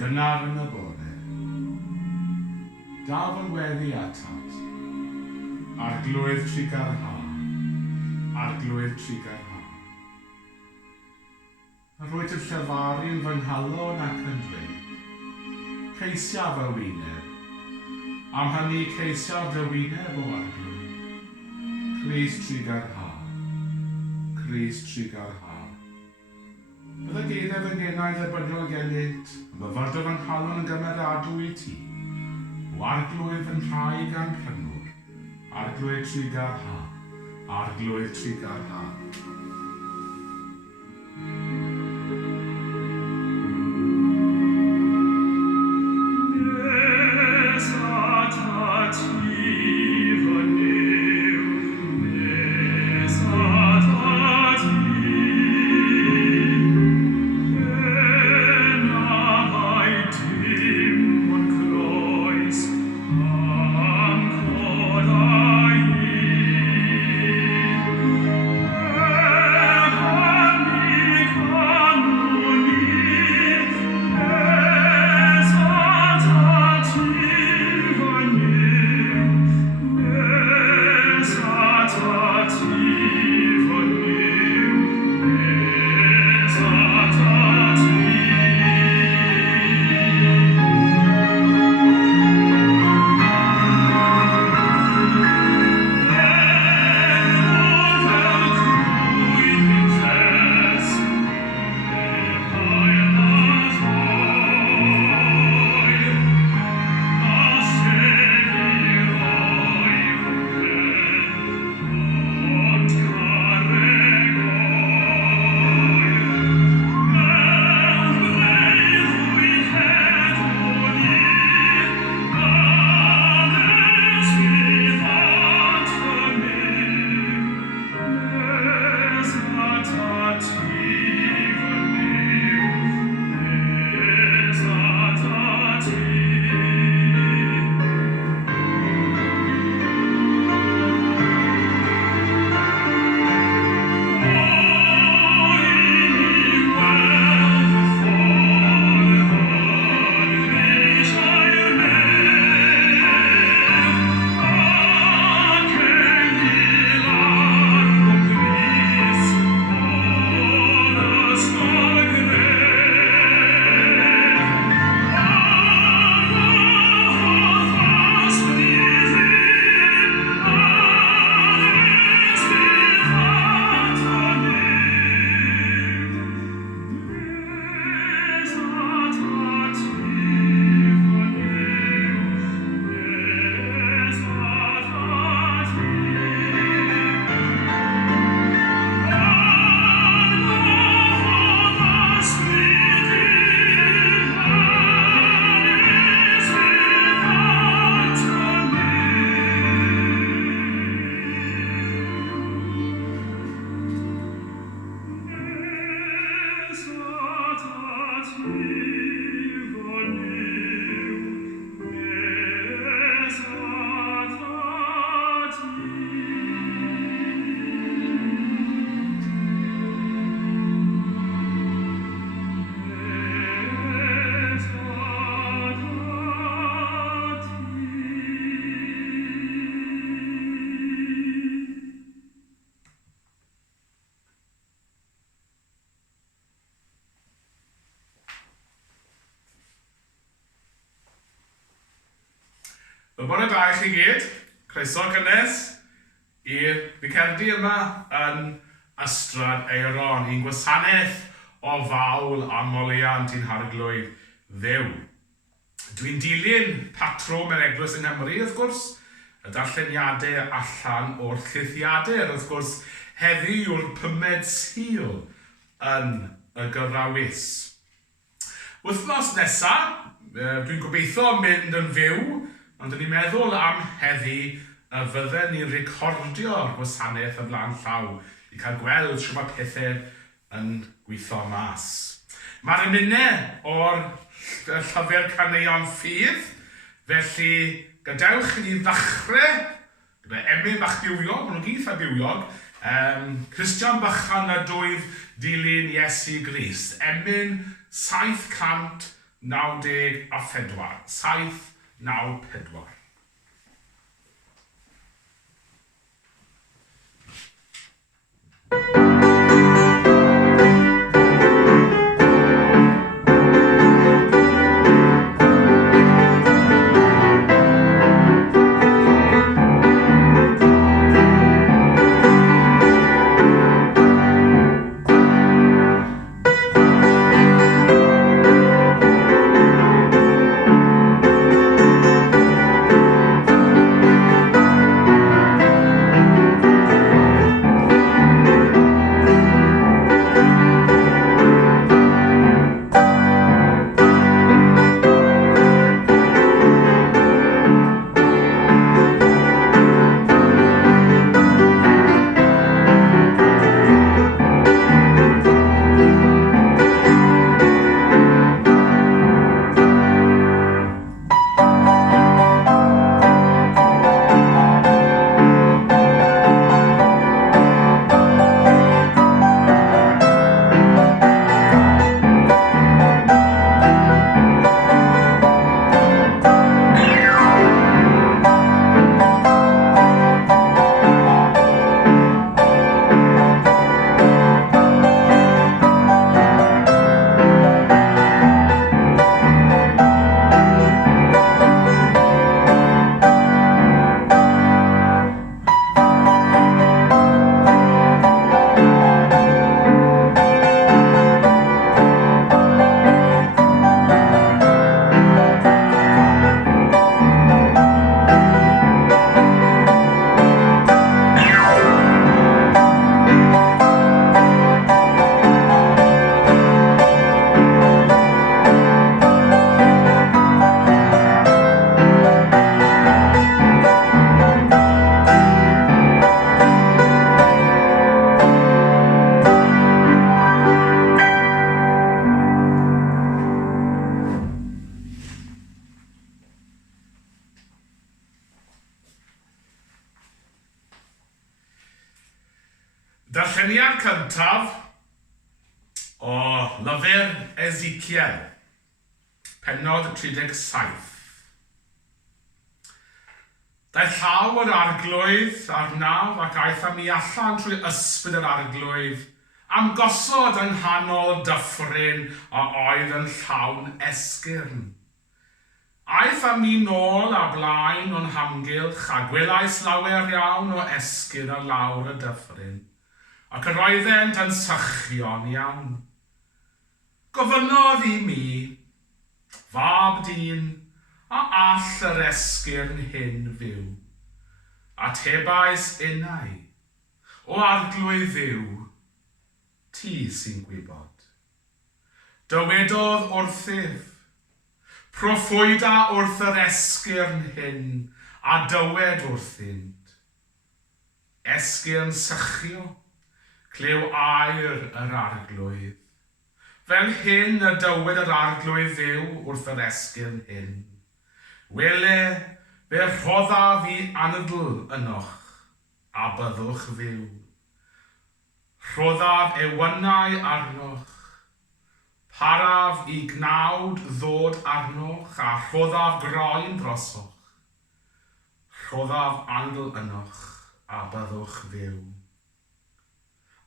gynnar yn y bore. Dal fy weddi atad, arglwydd trigar ha, arglwydd trigar ha. Rwyt yn llefaru yn fy nghalon ac yn dweud, ceisiaf y wyneb, am hynny ceisiaf dy wyneb o arglwydd. Crys trigar ha, crys trigar ha. Bydda geidef yn genau ddibynnol gelynt, myfyrdod yn nghalon yn gymeradw i ti. O arglwydd yn rhai gan prynwr, arglwydd trigar ha, arglwydd trigar ha. Bore da i chi gyd, croeso cynnes i'r ficerdi yma yn Ystrad Eiron, i'n gwasanaeth o fawl a moliant i'n harglwydd ddew. Dwi'n dilyn patrwm yr eglwys yng Nghymru, wrth gwrs, y darlleniadau allan o'r llythiadau, wrth gwrs, heddi yw'r 5 Sul yn y gyfrawys. Wythnos nesaf, dwi'n gobeithio mynd yn fyw, ond ni'n meddwl am heddi y fydden ni'n recordio'r gwasanaeth y flaen llaw i cael gweld sy'n mae pethau yn gweithio mas. Mae'r ymunau o'r llyfr caneuon ffydd, felly gadewch i ni ddechrau gyda emyn bach diwiog, maen nhw'n gyd eitha diwiog, Christian bychan a dwyf dilyn Iesu Grist, emyn 750 94. 794. Darlleniad cyntaf o lyfr Ezekiel, pennod 37. Daeth llaw o'r arglwydd arnaf ac aeth am I allan trwy ysbryd yr arglwydd am gosod yng nghanol dyffryn a oedd yn llawn esgyrn. Aeth am I nôl a blaen o'n hamgylch a gwelais lawer iawn o esgyrn ar lawr y dyffryn, ac yr oeddent yn sychion iawn. Gofynnodd I mi, fab dyn, a all yr esgyrn hyn fyw. Atebais innau, o arglwydd fyw, ti sy'n gwybod. Dywedodd wrthyf, proffwyda wrth yr esgyrn hyn, a dywed wrthynt. Esgyrn sychio, clyw aur yr arglwydd. Fel hyn y dywed yr arglwydd fyw wrth yr esgyrn hyn. Wele fe rhoddaf I anadl ynoch, a byddwch fyw. Rhoddaf ewynau arnoch, paraf I gnawd ddod arnoch, a rhoddaf groen drosoch. Rhoddaf anadl ynoch, a byddwch fyw.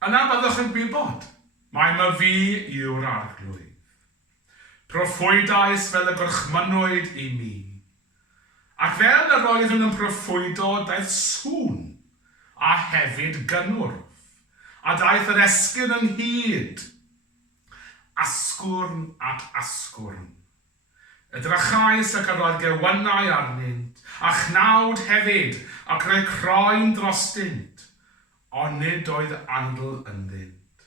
Yna byddwch yn gwybod, mae my fi yw'r arglwydd. Proffwydais fel y gwrchmynwyd I mi. Ac fel yr oeddwn yn proffwydo, daeth sŵn, a hefyd gynwrf, a daeth yr esgyrn ynghyd, asgwrn ac asgwrn. Edrychais ac yr oedd gewynau arnynt, a chnawd hefyd, ac roedd croen drostynt, ond nid oedd andl ynddynt.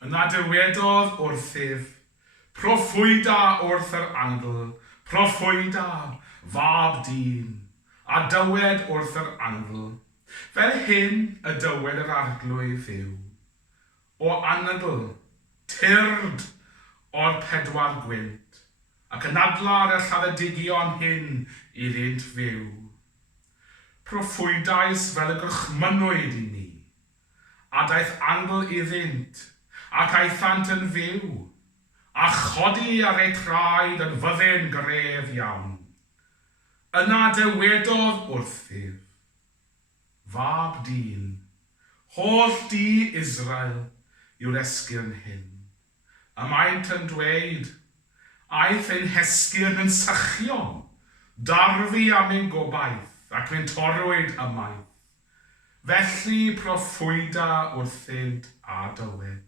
Yna dywedodd wrthyf, proffwyda wrth yr andl, proffwyda, fab dyn, a dywed wrth yr andl, fel hyn y dywed yr arglwydd fyw. O anadl, tyrd o'r pedwar gwynt, ac yn adlar y lladdedigion hyn iddynt fyw. Proffwydais fel y gwrchmynwyd I ni, a daeth andl iddynt, ac aethant yn fyw, a chodi ar ei traed yn fyddin gref iawn. Yna dywedodd wrthyf, fab dyn, holl di Israel yw'r esgyrn hyn. A maent yn dweud, aeth ein hesgyrn yn sychion, darfu am ein gobaith ac yn torwyd ymaith. Felly proffwyda wrthynt a dywed,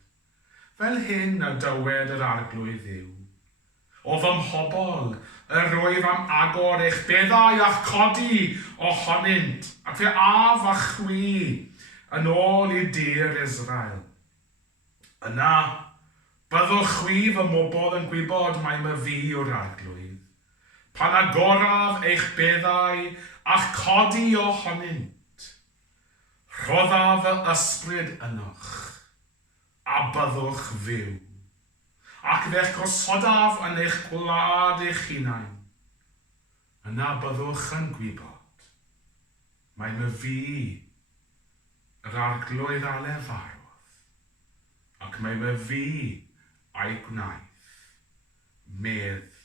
fel hyn a dywed yr arglwydd yw. O fy mhobol, y rwyf am agor eich beddau a'ch codi ohonynt, ac fe af a chwi yn ôl i dir Israel. Yna, byddwch chwi fy mobol yn gwybod mai my fi yw'r arglwydd, pan agoraf eich beddau a'ch codi ohonynt. Rhoddaf y ysbryd ynoch, a byddwch fyw, ac fe'ch gosodaf yn eich gwlad eich hunain. Yna byddwch yn gwybod, mai my fi, yr arglwydd a lefarodd, ac mai my fi a'i gwnaeth, medd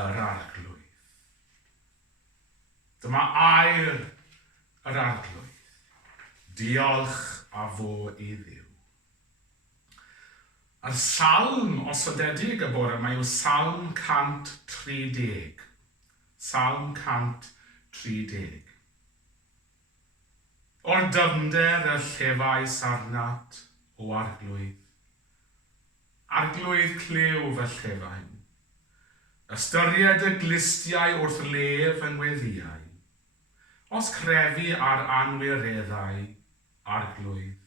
yr arglwydd. Dyma air yr arglwydd. Diolch a fo i Dduw. Yr salm osodedig y bore yma yw salm 130. Salm 130. O'r dyfnder y llefau sarnat o arglwydd. Arglwydd clew fy llefain. Ystyried y glistiau wrth lef yn weddiau. Os crefi ar anwireddau, arglwydd.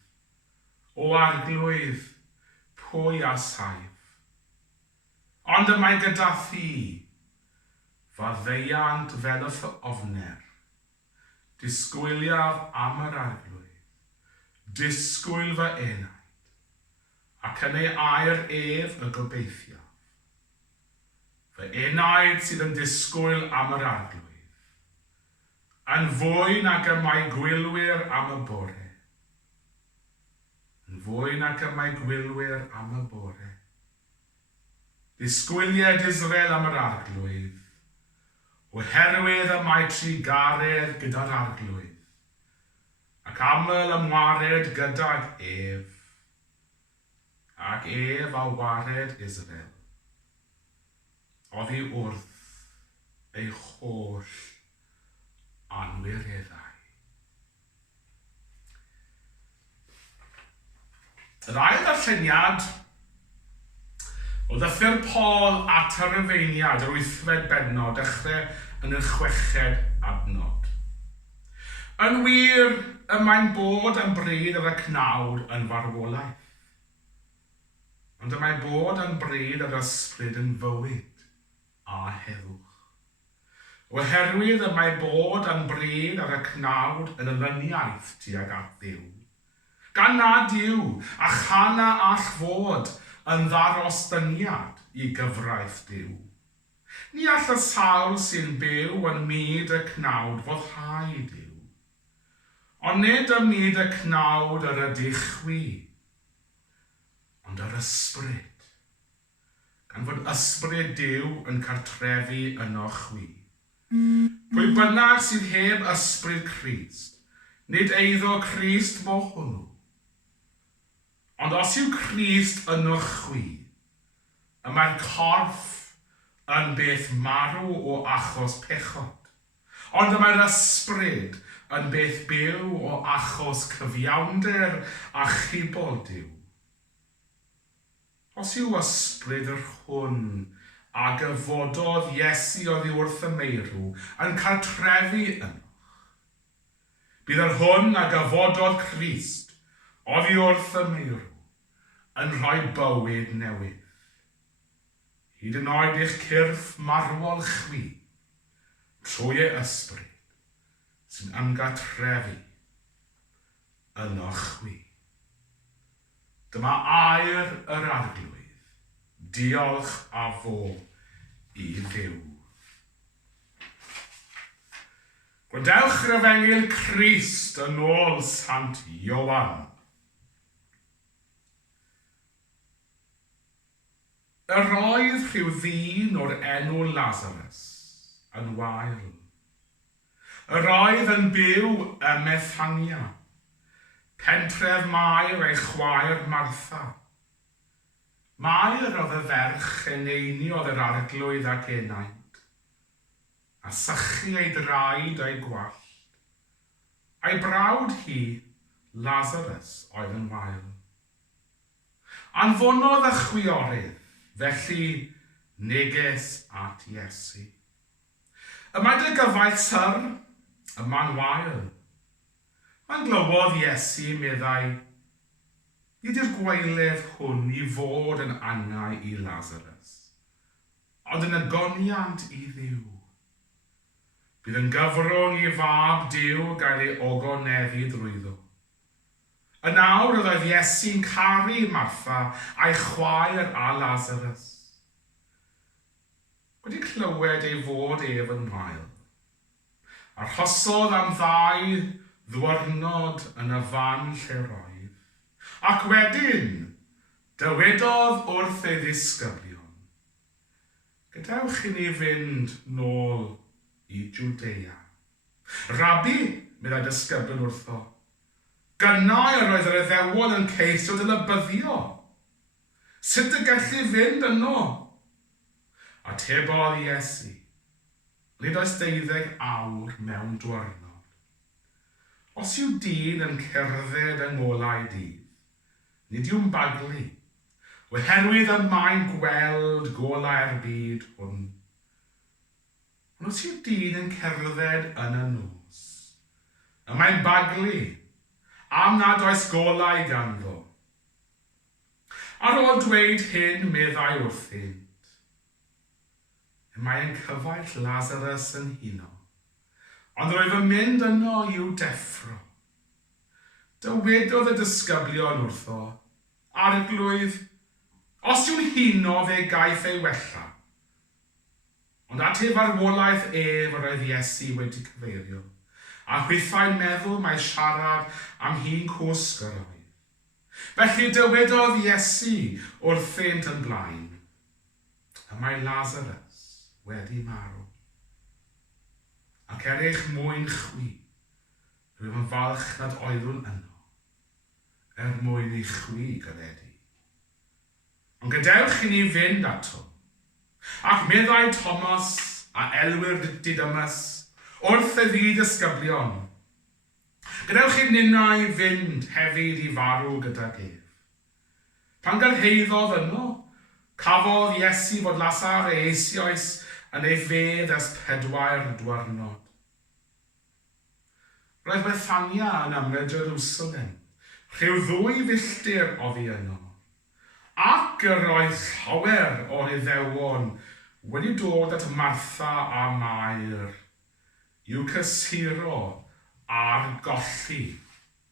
O arglwydd, pwy a saif. Ond y mae gyda thi, fa ddeiant fel y ofner. Disgwyliaf am yr arglwydd, disgwyl fy enaid, ac yn ei air ef y gobeithiaf. Fy enaid sydd yn disgwyl am yr arglwydd, yn fwy nag y mae gwylwyr am y bore. Yn fwy nag y mae gwylwyr am y bore. Disgwyliad Israel am yr arglwydd, oherwydd y mae trigaredd gyda'r arglwydd, ac aml ymwared gydag ef, ac ef a wared Israel. Oddi wrth ei holl anwireddau. Yr ail ddarlleniad o ddyffur Paul at yr Rufeiniad, yr 8fed benod, dechrau yn y 6fed adnod. Yn wir, y mae'n bod yn bryd ar y cnawd yn farwolaeth. Ond y mae'n bod yn bryd ar ysbryd yn fywyd a heddwch. Oherwydd y mae bod yn bryd ar y cnawd yn ylyniaeth tuag at Dduw. Gan nad yw a chana all fod yn ddarostyniad i gyfraith Dduw. Ni all y sawl sy'n byw yn myd y cnawd foddhau Dduw. Ond nid y myd y cnawd yr ydych chwi, ond yr ysbryd. Gan fod ysbryd Dduw yn cartrefi yno chwi. Pwy bynnag sydd heb ysbryd Crist, nid eiddo Crist mo hwnnw. Ond os yw Crist yno chwi, y mae'r corff yn beth marw o achos pechod. Ond y mae'r ysbryd yn beth byw o achos cyfiawnder a chybol Dduw. Os yw ysbryd yr hwn a gyfododd Iesu oddi wrth y meirw yn cael trefi ynoch, bydd yr hwn a gyfododd Crist oddi wrth y meirw yn rhoi bywyd newydd. Hyd yn oed eich cyrff marwol chwi trwy ei ysbryd sy'n ymgatrefi yno chwi. Dyma air yr arglwydd. Diolch a fo i Dduw. Gwydewch yr efengil Crist yn ôl Sant Ioan. Yr oedd rhyw ddyn o'r enw Lazarus yn wael. Yr oedd yn byw ym Methania, pentref Mair ei chwaer Martha. Mair oedd y ferch yn einiodd yr arglwydd ac enaid, a sychu ei draed a'i gwallt. A'i brawd hi, Lazarus, oedd yn wael. Anfonodd y chwiorydd, felly neges at Iesu. Ymaid y gyfaith syr, yma'n wael. Mae'n glywodd Iesu meddai, nid yw'r gwaeledd hwn i fod yn angau i Lazarus, ond yn agoniant i Dduw. Bydd yn gyfrwng i fab Duw gael ei ogonefu drwyddo. Y nawr oedd Iesu'n caru Martha a'i chwaer a Lazarus. Wedi clywed ei fod ef yn wael. Arhosodd am 2 ddiwrnod yn y fan lle roedd, ac wedyn dywedodd wrth ei ddisgyblion, gadewch i ni fynd nôl i Jwdea. Rabi, meddai disgyblion wrtho, gynnau yr oedd yr Iddewon yn ceisio dylybyddio. Sut y gellu fynd yno? Atebodd Iesu, nid oes 12 awr mewn diwrnod. Os yw dyn yn cerdded yng ngolau dydd, nid yw'n baglu, oherwydd y mae'n gweld golau'r byd hwn. Ond os yw dyn yn cerdded yn y nos, y mae'n baglu, am nad oes golau ganddo. Ar ôl dweud hyn, meddai wrthynt, y mae'n cyfaill Lazarus yn huno, ond roedd yn mynd yno i'w deffro. Dywedodd y disgyblion wrtho, arglwydd, os yw'n huno fe gaeth ei wella. Ond ateb arwolaeth ef yr oedd Iesu wedi cyfeirio, a hwythau'n meddwl mae siarad am hi'n cwsg yr oedd. Felly dywedodd Iesu wrthynt yn blaen, y mae Lazarus wedi marw. Ac eich mwyn chwi, rwyf yn falch nad oeddwn yno, mwyn i chwi gyledu. Ond gadewch i ni fynd ato, ac meddai Thomas a elwyr Didymus wrth y ddisgyblion, gadewch i ninnau fynd hefyd i farw gydag ef. Pan gyrhaeddodd yno, cafodd Iesu fod lasar eisoes yn ei fedd ers 4 diwrnod. Roedd Bethania yn ymyl Jerusalem, rhyw 2 filltir oddi yno, ac yr oedd llawer o'r Iddewon wedi dod at Martha a Mair, i'w cysuro ar golli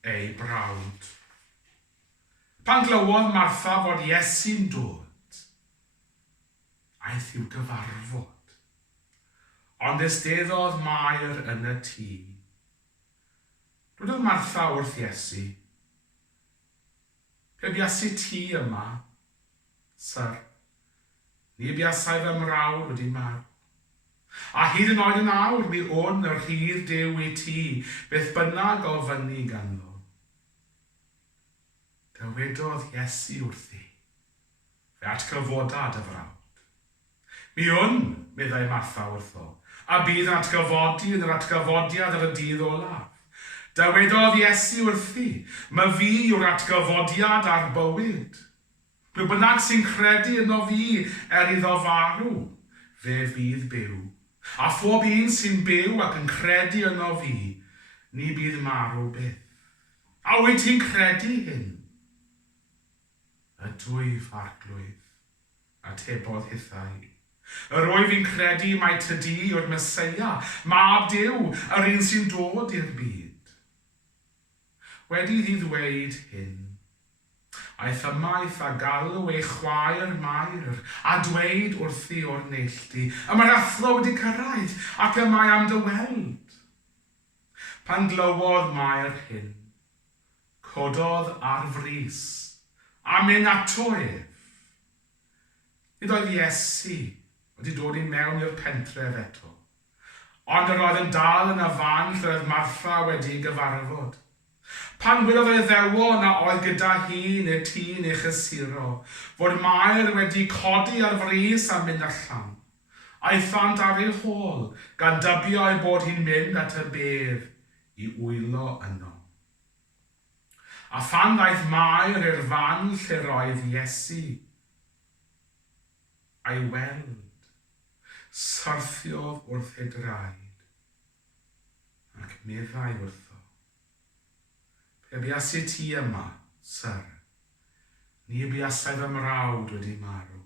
ei brawd. Pan glywodd Martha fod Iesu'n dod, aeth i'w gyfarfod, ond ysteddodd Mair yn y tŷ. Dwedodd Martha wrth Iesu, pe buasu ti yma, Syr, ni buasai fy mrawd wedi marw. A hyd yn oed yn awr mi o'n yr hir Duw i ti, beth bynnag ofynnu ganddo. Dywedodd Iesu wrthi, fe atgyfoda dy frawd. Mi o'n, meddai Martha wrtho, a bydd yn atgyfodi yn yr atgyfodiad ar y dydd olaf. Dywedodd Iesu wrthi, my fi yw'r atgyfodiad a'r bywyd. Pwy bynnag sy'n credu yno fi iddo farw, fe fydd byw. A phob un sy'n byw ac yn credu yno fi, ni bydd marw byth. A wyt ti'n credu hyn? Ydwyf, arglwydd, atebodd hithau. Yr wyf fi'n credu mai tydi yw'r Meseia, mab Duw, yr un sy'n dod i'r byd. Wedi iddi ddweud hyn, aeth ymaith a galw ei chwaer Mair, a dweud wrthi o'r neilltu, y mae'r athro wedi cyrraedd, ac y mae am dy weld. Pan glywodd Mair hyn, cododd ar frys, a mynd ato ef. Nid oedd Iesu wedi dod i mewn i'r pentref eto, ond yr oedd yn dal yn y fan lle oedd Martha wedi gyfarfod. Pan welodd ei ddewon a oedd gyda hi neu tŷ neu chysuro, fod Mair wedi codi ar frys a mynd allan, a'i thant ar ei hôl, gan dybio ei bod hi'n mynd at y bedd i wylo yno. A phan ddaeth Mair i'r fan lle roedd Iesu, a'i weld, syrthiodd wrth ei draed, ac meddai wrtho, pe buas i ti yma, syr, ni buasai fy mrawd wedi marw.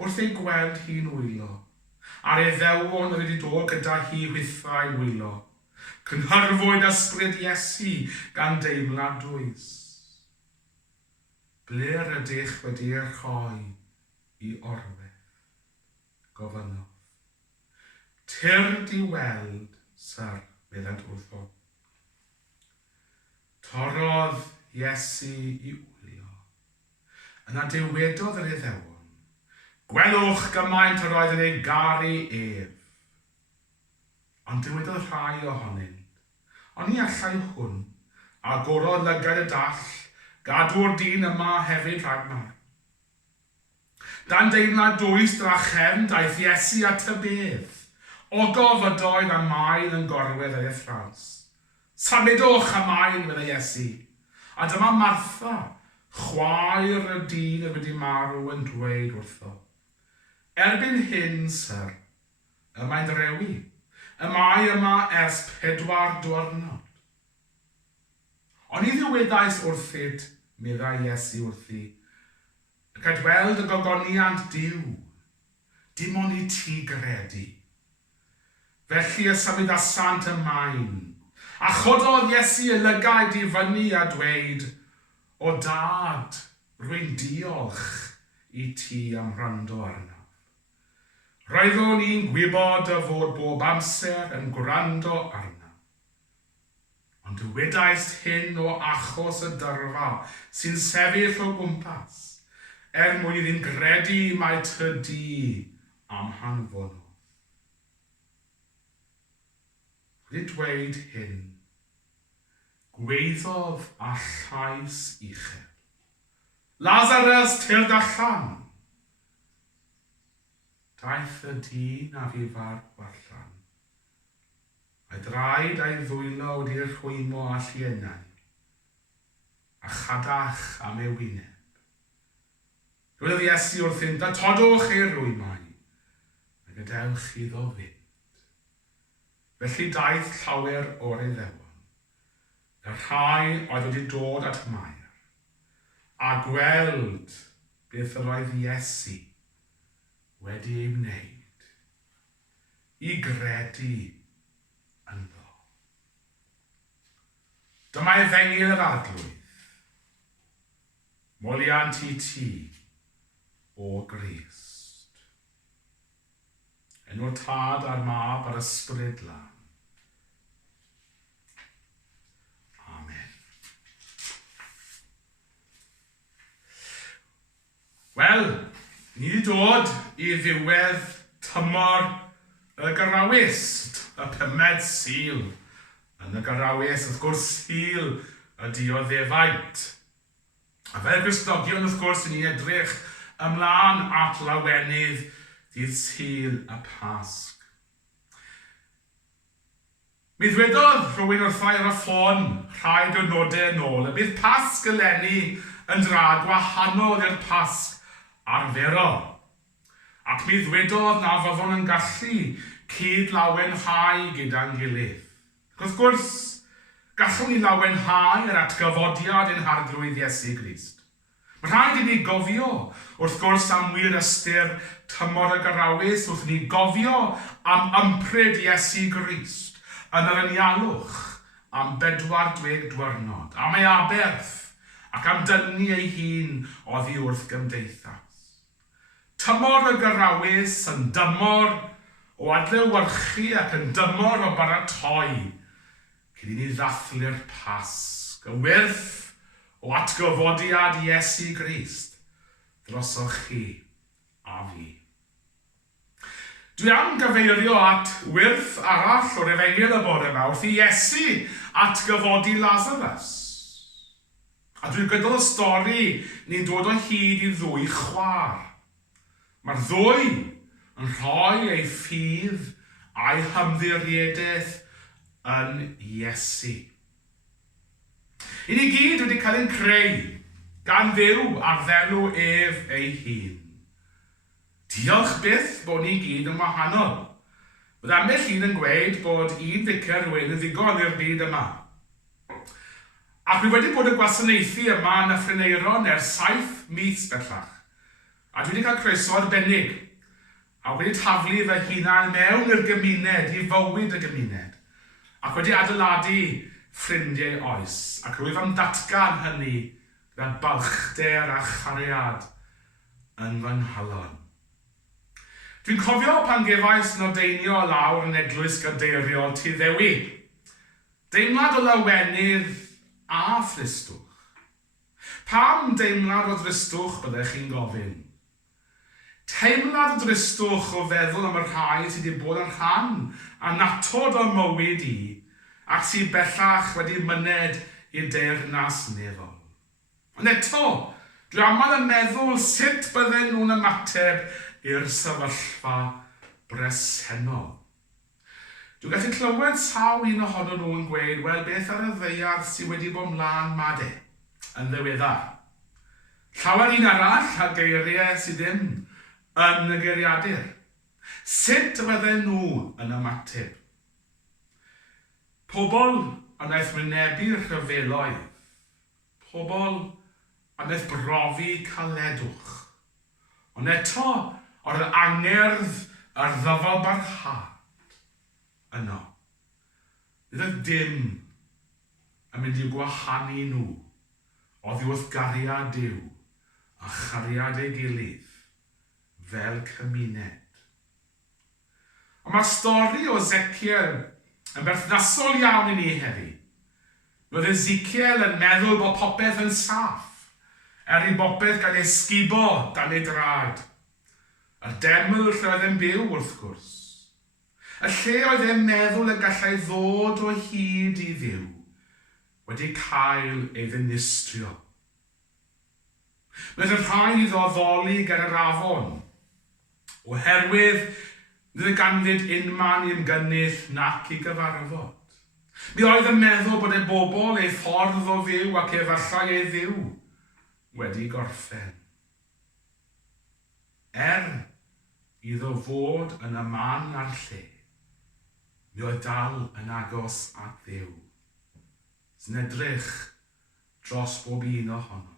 Wrth ei gweld hi'n wylo, a'r iddewon wedi dod gyda hi hwythau wylo, cynhyrfwyd ysbryd Iesu gan deimlad dwys. Ble rydych wedi eich rhoi i orwedd, gofynodd. Tyr di weld, syr, meddant wrtho. Torodd Iesu i wylio. Yna dywedodd yr iddewon, gwelwch gymaint yr oedd yn ei garu ef. Ond dywedodd rhai ohonynt, ond ni allai hwn, a gorodd lygad y dall, gadw'r dyn yma hefyd rhagmar. Dan deimlad dwys dra chefn daeth Iesu at y bedd, ogof y doedd a maen yn gorwedd ei ffrans. Symudwch y maen, fydde Iesu, a dyma Martha, chwaer y dyn wedi marw yn dweud wrtho. Erbyn hyn, syr, y mae'n rewi, y mae yma ers 4 diwrnod. Ond i ddiweddais wrthyd, meddai Iesu wrthi, ac at weld y gogoniant Duw, dim ond i ti gredu. Felly y symudasant y maen, a chododd Iesu y lygaid i fyny a dweud, o dad, rwy'n diolch i ti am wrando arnaf. Roeddwn i'n gwybod y fod bob amser yn gwrando arnaf. Ond dywedais hyn o achos y dyrfa sy'n sefyll o gwmpas, mwyn iddi'n gredu mai tydi am hanfonodd. Wedi dweud hyn, gweiddodd a llais uchel. Lazarus, tyrd allan. Daeth y dyn a fi farw allan. A'i draed a'i ddwylo wedi'r rhwymo a llienau, a chadach am ei wyneb. Dwedodd Iesu wrthyn, datodwch i'r rwymau, a gadewch iddo fynd. Felly daeth llawer o'r iddewon, y rhai oedd wedi dod at Mair, a gweld beth yr oedd Iesu wedi ei wneud, i gredu ynddo. Dyma efengyl yr arglwydd, moliant i ti o Grist. Enw'r Tad a'r Mab a'r Ysbryd Lan. Amen. Wel, ni wedi dod i ddiwedd tymor y Gyrawist, y 5 Sul. Yn y Gyrawist, wrth gwrs, Sul y Dioddefaint. A fel Gristnogion, wrth gwrs, ni'n edrych ymlaen at lawenydd dydd Sul y Pasg. Mi ddwedodd rhywun wrthai ar y ffôn rhai diwrnodau yn ôl, y bydd Pasg eleni yn drad wahanol i'r Pasg arferol. Ac mi ddwedodd na fyddwn yn gallu cyd-lawenhau gyda'n gilydd. Wrth gwrs, gallwn ni lawenhau yr atgyfodiad yn harglwydd Iesu Grist. Mae rhaid i ni gofio, wrth gwrs am wir ystyr tymor y Gyrawys, wrth ni gofio am ympryd Iesu Grist yn yr anialwch am 40 diwrnod, am ei aberth ac am dynnu ei hun oddi wrth gymdeithas. Tymor y Gyrawys yn dymor o adlewyrchu ac yn dymor o baratoi cyn i ni ddathlu'r Pasg, y wyrth o atgyfodiad Iesu Grist drosoch chi a fi. Dwi am gyfeirio at wyrth arall o'r Efengil y bore yma wrth i Iesu atgyfodi Lazarus. A dwi'n gydol y stori ni'n dod o hyd i ddwy chwar. Mae'r ddwy yn rhoi ei ffydd a'i hymddiriadaeth yn Iesu. I ni gyd wedi cael ein creu gan Dduw ar ddelw ef ei hun. Diolch byth bod ni gyd yn wahanol. Bydd ambell un yn gweud bod un ddicer wyn yn ddigon i'r byd yma. Ac dwi wedi bod yn gwasanaethu yma yn y Ffrineiron ers 7 mis bellach. A dwi wedi cael croeso arbennig. A wedi taflu fy hunan mewn i'r gymuned, i fywyd y gymuned. Ac wedi adeiladu ffrindiau oes. Ac rwyf am datgan hynny gyda balchder a chariad yn fy nghalon. Dwi'n cofio pan gefais nodeinio lawr yn eglwys gadeiriol Tŷ Ddewi. Deimlad o lawenydd a thristwch. Pam deimlad o dristwch byddech chi'n gofyn? Teimlad o dristwch o feddwl am y rhai sydd wedi bod yn rhan a natod o mywyd i ac sydd bellach wedi myned i'r deyrnas neddol. Ond eto, dwi aml yn meddwl sut bydden nhw'n ymateb i'r sefyllfa bresennol. Dwi'n gallu clywed sawl un ohono nhw yn gweud, wel beth ar y ddeiad sydd wedi bod mlaen made yn ddiweddar. Llawer un arall a geiriau sydd ddim yn y geiriadur. Sut bydden nhw yn ymateb? Pobl yn eith wynebu'r rhyfeloedd. Pobl yn eith brofi caledwch. Ond eto, o'r angerdd a'r ddyfal barhad yno. Bydd dim yn mynd i'w gwahanu nhw oddi wrth gariad Duw a chariad ei gilydd fel cymuned. Ond mae'r stori o Ezekiel yn berthnasol iawn i ni heddi. Roedd Ezekiel yn meddwl bod popeth yn saff i bopeth gael ei sgubo dan ei draed. Y deml lle oedd e'n byw wrth gwrs. Y lle oedd e'n meddwl y gallai ddod o hyd i Dduw wedi cael ei ddinistrio. Roedd y rhai ddoddoli gan yr afon, oherwydd nid y ganfyd unman i ymgynnull nac i gyfarfod. Mi oedd yn meddwl bod ei bobl ei ffordd o fyw ac efallai ei ddiw wedi gorffen. Iddo fod yn y man a'r lle, mi oedd dal yn agos at Dduw, sy'n edrych dros bob un ohono.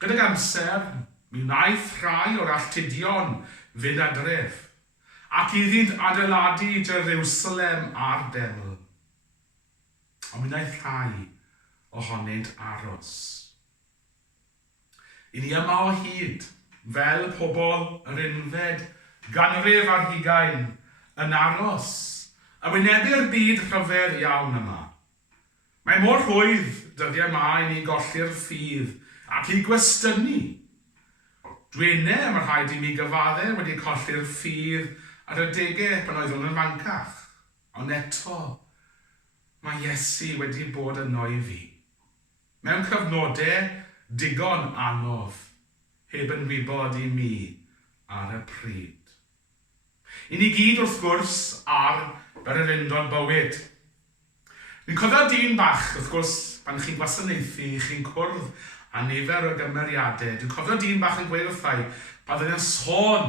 Gydag amser, mi wnaeth rhai o'r alltudion fynd adref, ac iddynt adeiladu Jerusalem a'r deml. Ond mi wnaeth rhai ohonynt aros. I ni yma o hyd, fel pobl yr unfed ganrif ar hugain yn aros, a wynebu'r byd rhyfedd iawn yma. Mae mor rhwydd dyddiau yma i ni golli'r ffydd ac i gwestynu. Dwynau mae'r rhaid i mi gyfaddau wedi colli'r ffydd ar y degau pan oedd hwn yn fancach. Ond eto, mae Iesu wedi bod yno i fi. Mewn cyfnodau digon anodd, heb yn wybod i mi ar y pryd. I ni gyd wrth gwrs ar bererindod bywyd. Ni'n cofio dyn bach, wrth gwrs, pan chi'n gwasanaethu, chi'n cwrdd a nifer o gymeriadau. Dwi'n cofio dyn bach yn gweud wrthai, pan ddyn nhw'n sôn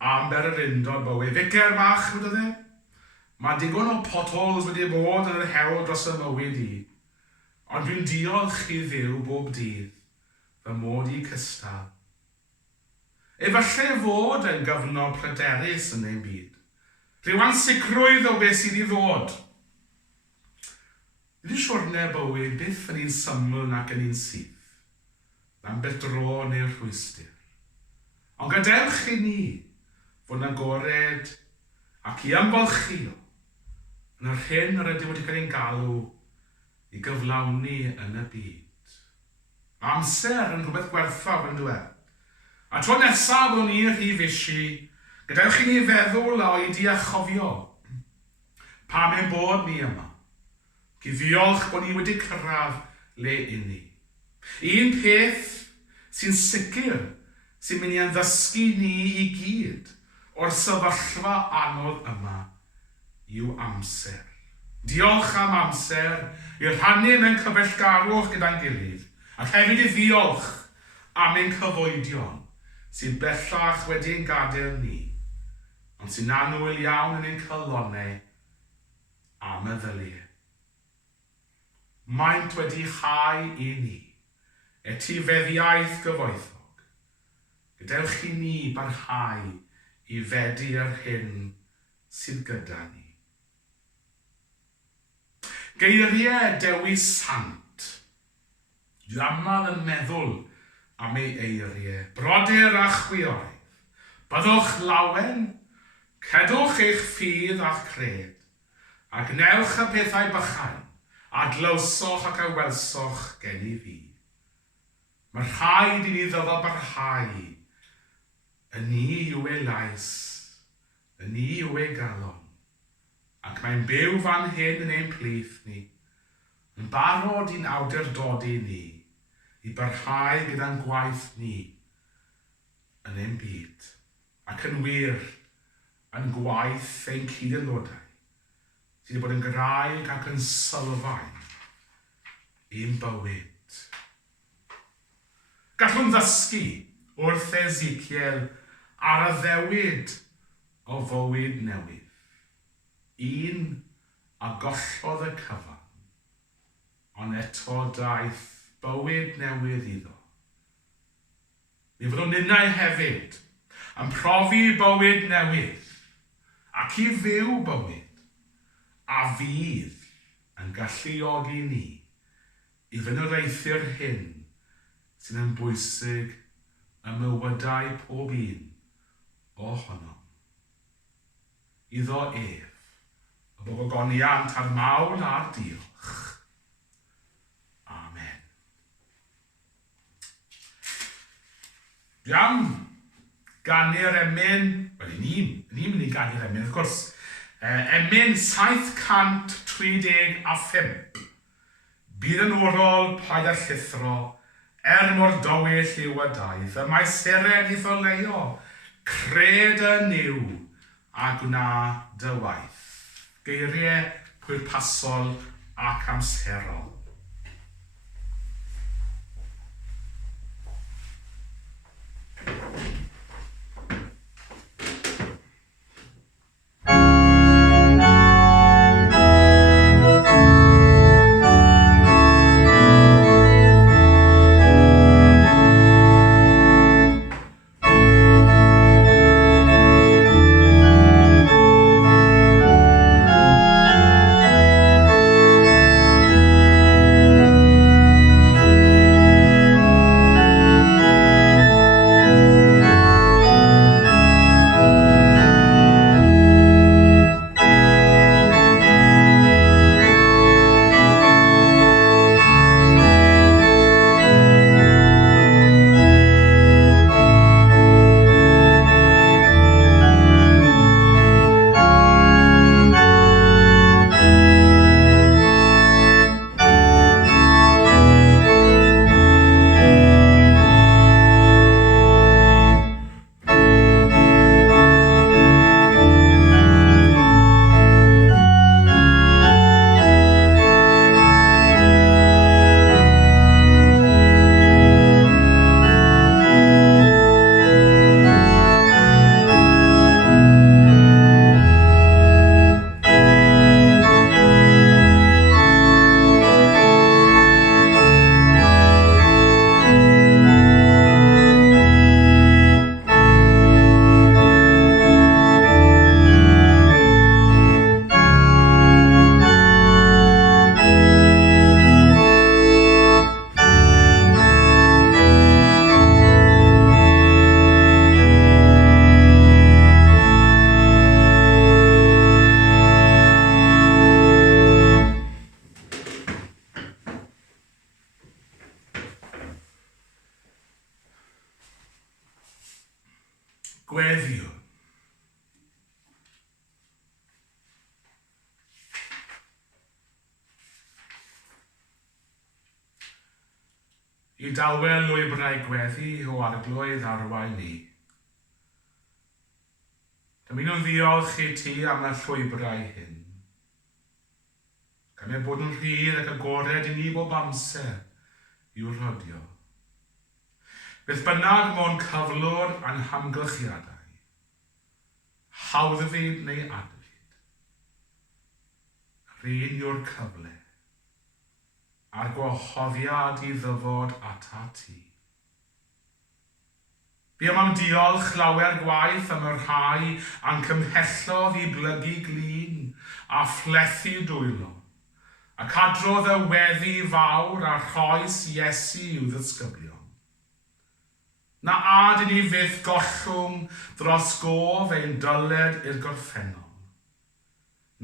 am bererindod bywyd. Ficer bach, wyd e? Mae digon o potholes wedi bod yn yr hewl dros y mywyd i. Ond dwi'n diolch i Dduw bob dydd, fy mod i cystal. Efallai fod yn gyfnod pryderus yn ein byd. Rhyw ansicrwydd o beth sydd i ddod. Nid yw siwrne bywyd byth yn un syml nac yn un syth, am beth dro neu'r rhwystyr. Ond gadewch i ni fod yn agored ac i ymfalchio yn yr hyn yr ydym wedi cael ein galw i gyflawni yn y byd. Amser yn rhywbeth gwerthfawr yn dweud. A tro nesaf o'n i'n rhif isi, gadewch i ni feddwl a oedi a chofio pam ein bod ni yma. Guddiolch bod ni wedi cyrraedd le i ni. Un peth sy'n sicr sy'n mynd i ddysgu ni i gyd o'r sefyllfa anodd yma yw amser. Diolch am amser i'r rhannu mewn cyfeillgarwch gyda'n gilydd, ac hefyd i ddiolch am ein cyfoedion sy'n bellach wedi'n gadael ni, ond sy'n annwyl iawn yn ein cylonau a meddyliau. Maent wedi chau i ni, etifeddiaeth gyfoethog. Gadewch i ni barhau i fedi ar hyn sydd gyda ni. Geiriau Dewi Sant. Dwi aml yn meddwl am ei eiriau, brodyr a chwiorydd. Byddwch lawen, cedwch eich ffydd a'ch cred, a gnewch y pethau bychain, a glywsoch ac a welsoch gen i fi. Mae rhaid i ni ddylai barhau, y ni yw ei lais, y ni yw ei galon, ac mae'n byw fan hyn yn ein plith ni, yn barod i'n awdurdodi ni, i barhau gyda'n gwaith ni yn ein byd, ac yn wir yn gwaith ein cyd-aelodau, sydd wedi bod yn graig ac yn sylfaen i'n bywyd. Gallwn ddysgu wrth Ezekiel ar y ddewyd o fywyd newydd. Un a gollodd y cyfan, ond eto daeth bywyd newydd iddo. Mi fyddwn ninnau hefyd yn profi bywyd newydd, ac i fyw bywyd, a fydd yn galluogi ni i fenwreithiwr hyn sydd yn bwysig ym mywydau pob un ohonom. Iddo ef, y bobogoniant a'r mawl a'r diolch. Amen. Dwi am gannu'r emyn, wel ni'n mynd i gannu'r emyn, wrth gwrs, emyn 735. Bydd yn orol paid a llithro, mor dywyll yw y daeth, y mae seren i ddoleo, cred y niw a gwna dy waith. Geiriau pwrpasol ac amserol. Gweddiwn. I dalwel lwybrau gweddi o arglwydd arwain ni. Dyma nhw'n ddiolch i ti am y llwybrau hyn. Gan ei bod yn rhydd ac agored i ni bob amser i'w rhodio. Beth bynnag mewn cyflwr a'n hamgylchiadau, hawddfyd neu adfyd, rhan yw'r cyfle, a'r gwahoddiad i ddyfod ata ti. Buom am diolch lawer gwaith am yr rhai a'n cymhellodd i blygu glin a phlethu dwylo, ac adrodd y weddi fawr a rhoes Iesu i'w ddisgyblion. Na ad i ni fydd gollwng dros gof ein dyled i'r gorffennol.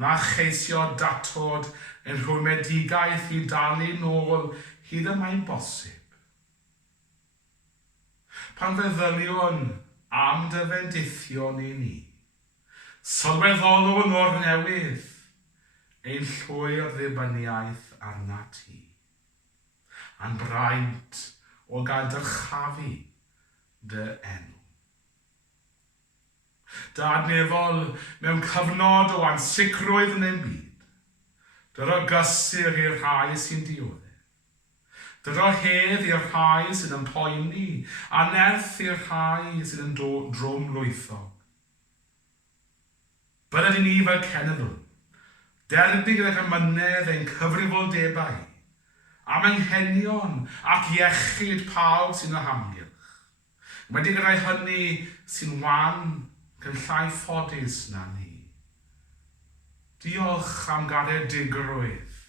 Na cheisio datod yn rhwymedigaeth i dalu nôl hyd y mae'n bosib. Pan feddyliwn am dy fendithion i ni, sylweddolwn o'r newydd ein llwyr ddibyniaeth arna ti, a'n braint o gael dyrchafu dy enw. Dadnefol mewn cyfnod o ansicrwydd yn ein byd, dyro gysur i'r rhai sy'n dioddef. Dyro hedd i'r rhai sy'n yn poeni, a nerth i'r rhai sy'n yn drwm lwythog. Bydded i ni fel cenedl, derbyn gyda'r ymynedd ein cyfrifoldebau, am anghenion ac iechyd pawb sy'n y hamgylch. Wedi gyda'i hynny sy'n wan gan llai ffodus na ni. Diolch am garedigrwydd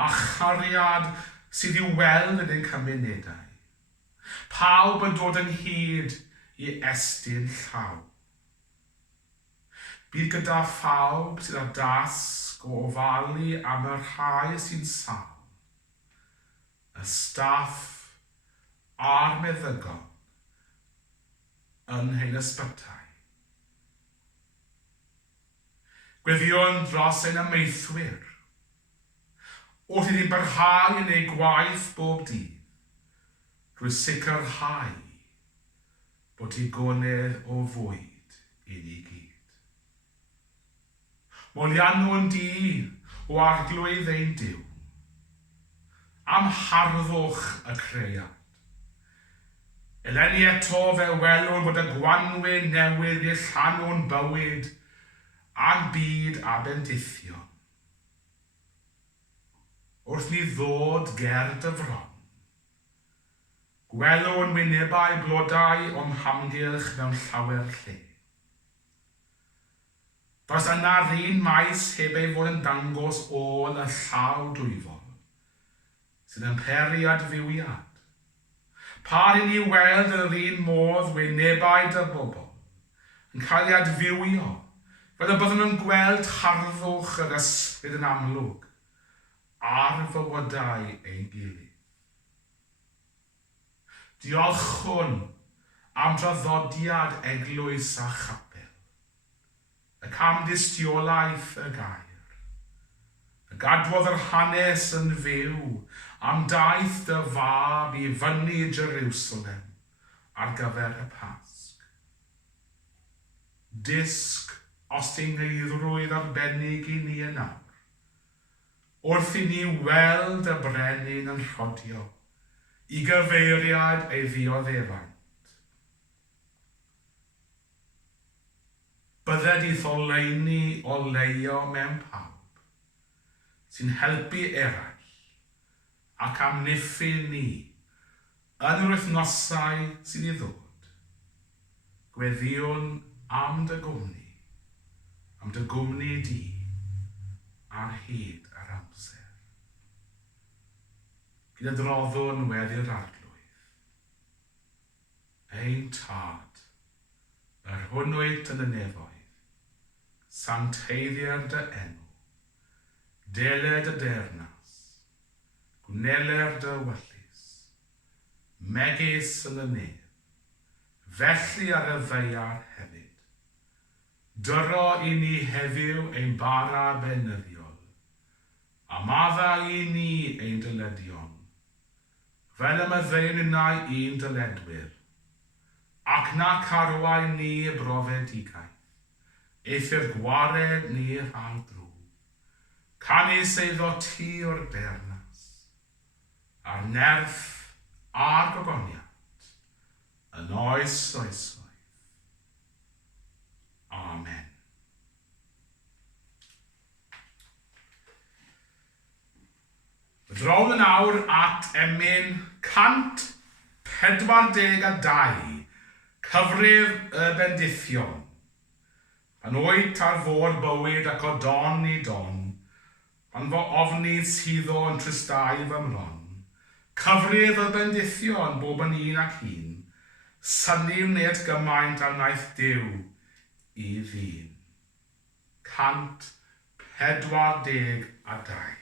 a chariad sydd i'w weld yn ein cymunedau. Pawb yn dod ynghyd i estyn llaw. Bydd gyda phawb sydd â dasg o ofalu am yr rhai sy'n sal, y staff a'r meddygon yn ein ysbytau. Gweddiwn dros ein amaethwyr, wrth iddi barhau yn ei gwaith bob dydd, drwy sicrhau bod hi gonedd o fwyd i ni gyd. Molianwn di o arglwydd ein Duw, am harddwch y creiad. Eleni eto fe welwn bod y gwanwyn newydd i'r llanw'n bywyd a'n byd a bendithion. Wrth ni ddod ger dyfron, gwelwn wynebau blodau o'm hamgylch mewn llawer lle. Does yna'r un maes heb ei fod yn dangos ôl y llaw dwyfol, sydd yn peri adfywiad. Par i ni weld yr un modd wynebau dy bobl, yn cael ei adfywio, fel y byddwn yn gweld harddwch yr ysbryd yn amlwg, ar fywydau ein gilydd. Diolchwn am draddodiad eglwys a chapel, y cam dystiolaeth y gair, y gadwodd yr hanes yn fyw am daith dy fab i fyny Jerusalem ar gyfer y Pasg. Disg os ti'n neiddrwydd arbennig i ni yn awr, wrth i ni weld y brenin yn rhodio i gyfeiriad ei ddioddefant. Bydded i ddoleini o leio mewn pawb, sy'n helpu eraill ac amniffu ni yn yr wythnosau sydd i ddod. Gweddiwn am dy gwmni di ar hyd yr amser. Gyda droddwn weddi'r arglwydd. Ein tad, yr hwnnwyd yn y nefoedd, sancteiddiau'r dy enw, deled y dernas, gwneler dy wyllus, megis yn y nef, felly ar y ddeiar hefyd. Dyro i ni heddiw ein bara benyddiol, a madda i ni ein dyledion, fel y myddeu'n unau un dyledwyr, ac na carwai ni y brofedigaeth, eithir gwared ni rhan drw, canis eiddo ti o'r bernas, a'r nerth a'r gogoniant, yn oes oesoedd. Amen. Drodd yn awr at emyn 142, cyfrif y bendithion. Pan oed ar fod bywyd ac o don i don, pan fo ofnydd sydd o'n tristau fy mron, cyfrif y bendithion bob yn un ac un, synnu wneud gymaint a wnaeth Duw i ddyn. 142.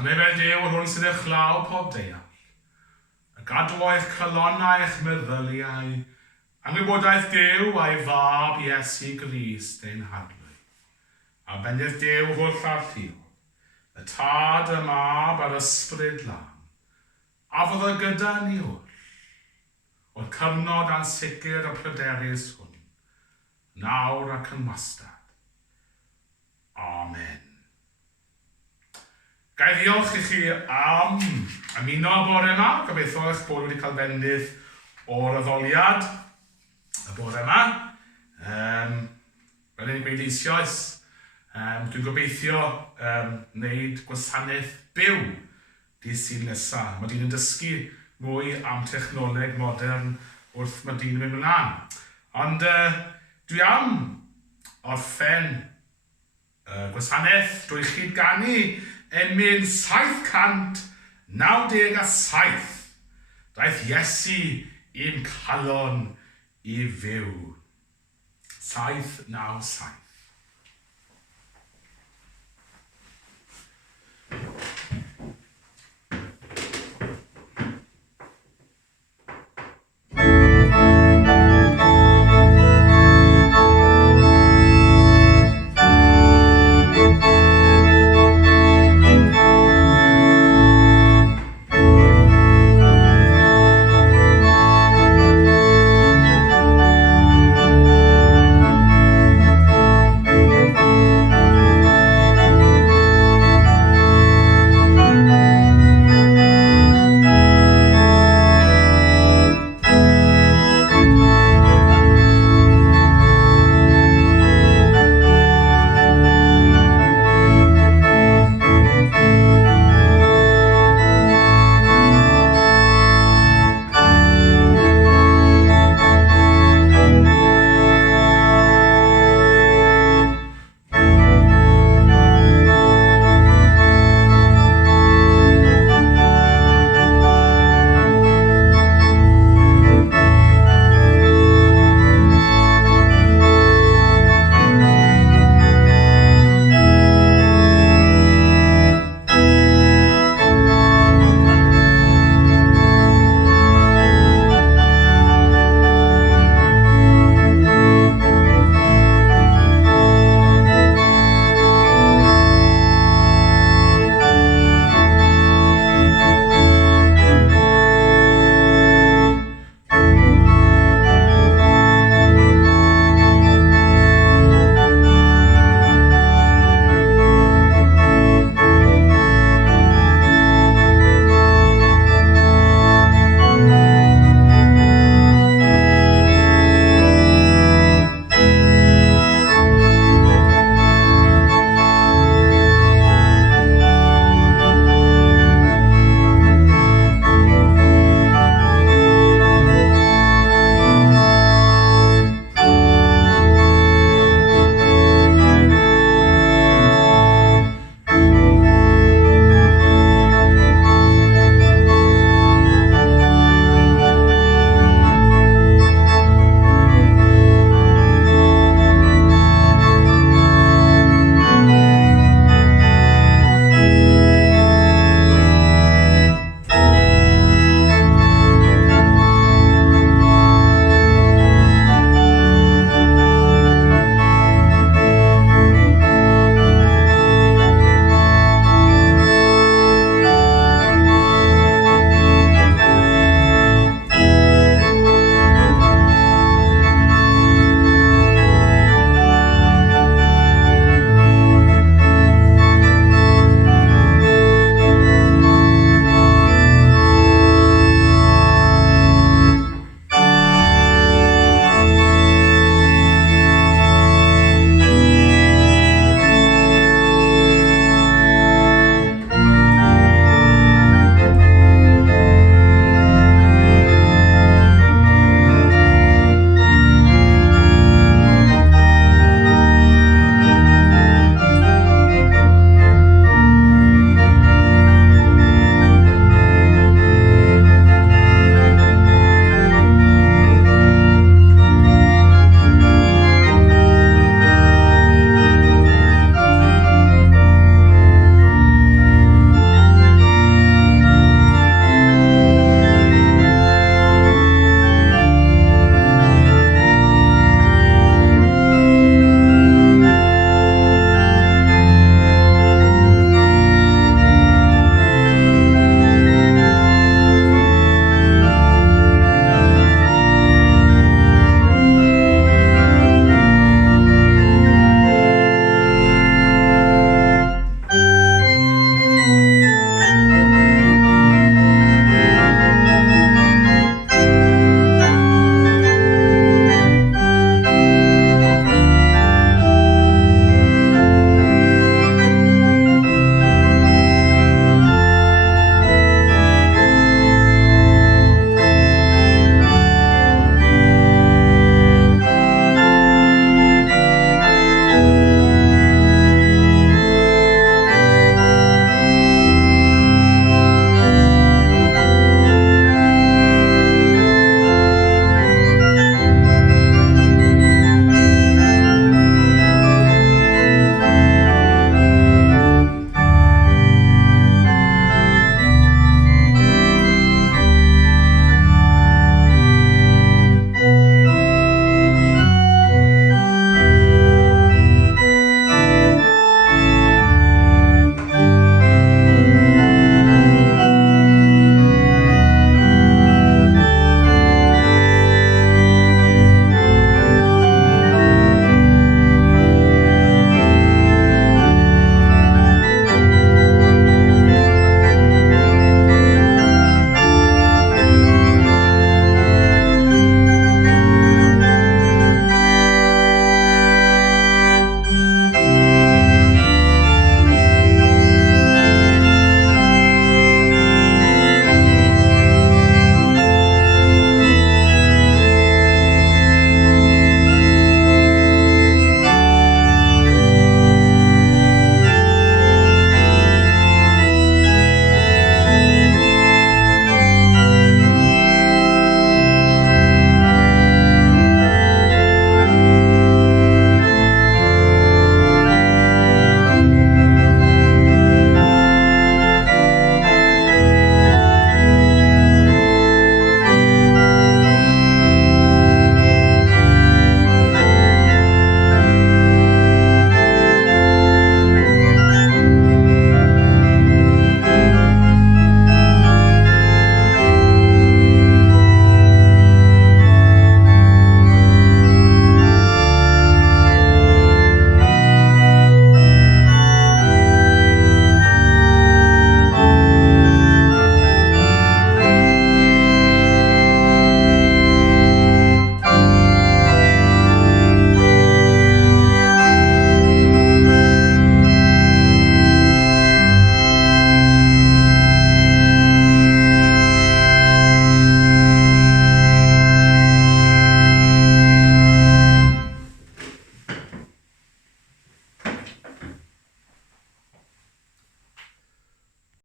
Canefau Duw hwn sydd eich law pob deall, a gadwaith colonnau eich meddyliau, angwybodaeth Duw a'i fab Iesu Grist ein hadlu, a bendydd Duw hwrth ar llio, y tad, y mab a'r ysbryd lan, a fydd y gyda ni wrth, o'r cyfnod ansicr y pryderus hwn, nawr ac yn wastad. Amen. Gai ddiolch i chi am ymuno bore yma. Gobeithio eich bod wedi cael bendydd o'r addoliad y bore yma. fel ein gweud eisoes, dwi'n gobeithio wneud gwasanaeth byw dydd sy'n nesaf. Mae dyn yn dysgu mwy am technoleg modern wrth mae dyn yn mynd mlaen. Ond dwi am orffen gwasanaeth drwy chydganu emyn 797. Daeth Iesu i'n calon i fyw. 797.